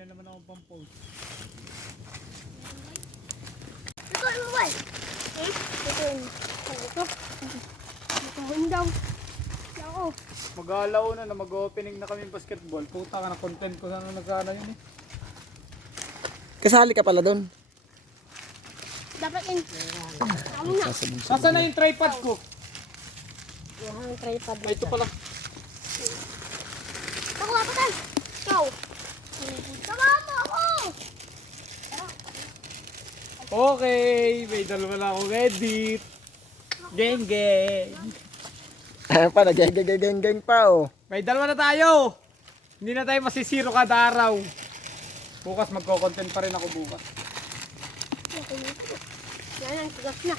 na naman ako pang post. Ito, mobile. Ito yun. Ito. Ito daw. Ako. Mag-aalaw na mag-opening na kami basketball. Puta ka na content ko na nagkana yun eh. Kasali ka pala doon. Dapat yun. Ako na. Saan na yung tripod ko? Yung tripod na Ay, ito pala. Ako, ako tayo. Ikaw. Sama mo ako. Okay, may dalawa na akong edit. Gang gang. Ayan pa, nagagagagang pa oh. May dalawa na tayo. Hindi na tayo masisiro kada araw. Bukas magko-content pa rin ako bukas. Yan ang tigas na.